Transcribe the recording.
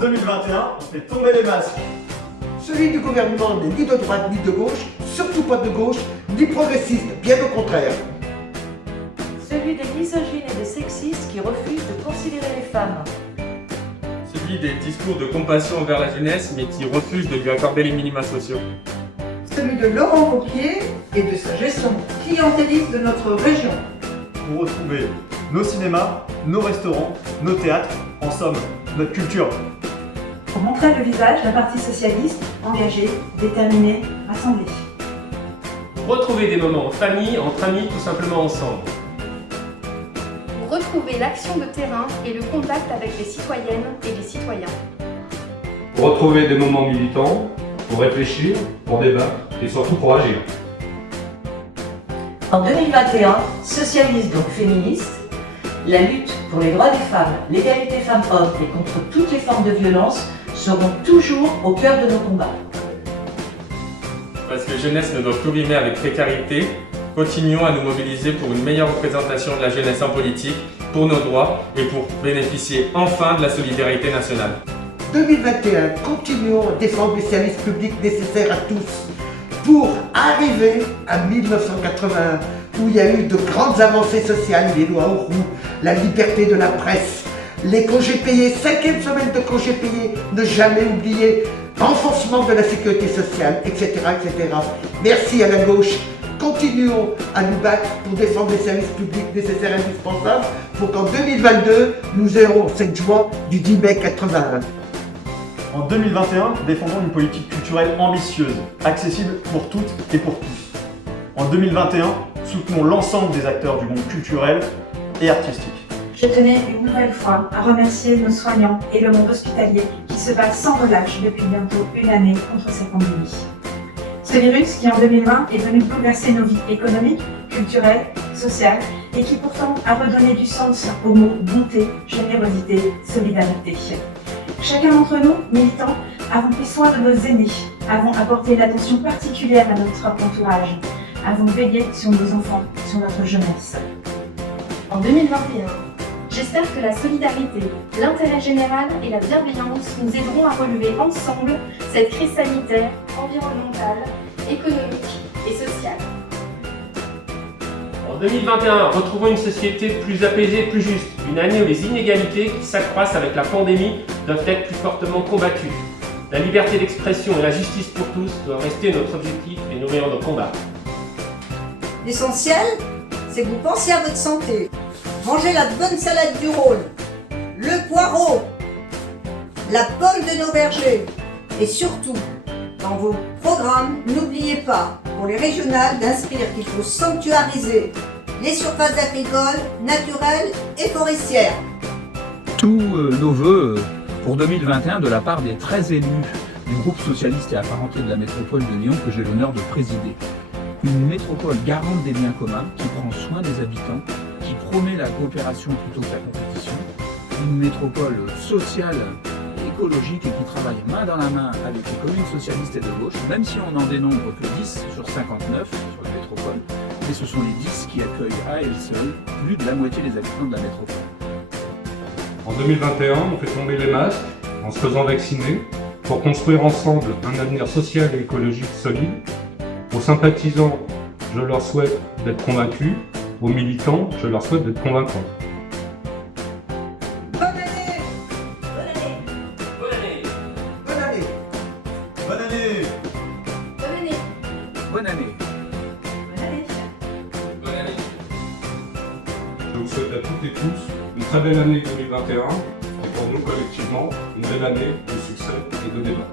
2021, on fait tomber les masques. Celui du gouvernement n'est ni de droite ni de gauche, surtout pas de gauche, ni progressiste, bien au contraire. Celui des misogynes et des sexistes qui refusent de considérer les femmes. Celui des discours de compassion envers la jeunesse, mais qui refusent de lui accorder les minima sociaux. Celui de Laurent Wauquiez et de sa gestion clientéliste de notre région. Pour retrouver nos cinémas, nos restaurants, nos théâtres, en somme, notre culture. Pour montrer le visage d'un parti socialiste engagé, déterminé, rassemblé. Pour retrouver des moments en famille, entre amis, tout simplement ensemble. Pour retrouver l'action de terrain et le contact avec les citoyennes et les citoyens. Pour retrouver des moments militants, pour réfléchir, pour débattre et surtout pour agir. En 2021, socialiste donc féministe, la lutte pour les droits des femmes, l'égalité femmes-hommes et contre toutes les formes de violence seront toujours au cœur de nos combats. Parce que jeunesse ne doit plus rimer avec précarité, continuons à nous mobiliser pour une meilleure représentation de la jeunesse en politique, pour nos droits et pour bénéficier enfin de la solidarité nationale. 2021, continuons à défendre les services publics nécessaires à tous pour arriver à 1981, où il y a eu de grandes avancées sociales, les lois Auroux, la liberté de la presse, les congés payés, 5e semaine de congés payés, ne jamais oublier, renforcement de la sécurité sociale, etc., etc. Merci à la gauche. Continuons à nous battre pour défendre les services publics nécessaires et indispensables pour qu'en 2022, nous ayons cette joie du 10 mai 81. En 2021, défendons une politique culturelle ambitieuse, accessible pour toutes et pour tous. En 2021, soutenons l'ensemble des acteurs du monde culturel et artistique. Je tenais une nouvelle fois à remercier nos soignants et le monde hospitalier qui se battent sans relâche depuis bientôt une année contre cette pandémie. Ce virus qui en 2020 est venu bouleverser nos vies économiques, culturelles, sociales et qui pourtant a redonné du sens aux mots bonté, générosité, solidarité. Chacun d'entre nous, militants, avons pris soin de nos aînés, avons apporté une attention particulière à notre entourage, avons veillé sur nos enfants, sur notre jeunesse. En 2021, j'espère que la solidarité, l'intérêt général et la bienveillance nous aideront à relever ensemble cette crise sanitaire, environnementale, économique et sociale. En 2021, retrouvons une société plus apaisée et plus juste. Une année où les inégalités qui s'accroissent avec la pandémie doivent être plus fortement combattues. La liberté d'expression et la justice pour tous doivent rester notre objectif et nourrir nos combats. L'essentiel, c'est que vous pensiez à votre santé. Mangez la bonne salade du Rhône, le poireau, la pomme de nos vergers. Et surtout, dans vos programmes, n'oubliez pas, pour les régionales, d'inscrire qu'il faut sanctuariser les surfaces agricoles, naturelles et forestières. Tous nos vœux pour 2021 de la part des 13 élus du groupe socialiste et apparenté de la métropole de Lyon que j'ai l'honneur de présider. Une métropole garante des biens communs, qui prend soin des habitants, qui promet la coopération plutôt que la compétition. Une métropole sociale, écologique et qui travaille main dans la main avec les communes socialistes et de gauche, même si on n'en dénombre que 10 sur 59 sur la métropole, mais ce sont les 10 qui accueillent à elles seules plus de la moitié des habitants de la métropole. En 2021, on fait tomber les masques en se faisant vacciner pour construire ensemble un avenir social et écologique solide. Aux sympathisants, je leur souhaite d'être convaincus. Aux militants, je leur souhaite d'être convaincants. Bonne année! Bonne année! Bonne année! Bonne année! Bonne année! Bonne année! Bonne année. Bonne année. Je vous souhaite à toutes et tous une très belle année 2021 et pour nous collectivement, une belle année de succès et de débat.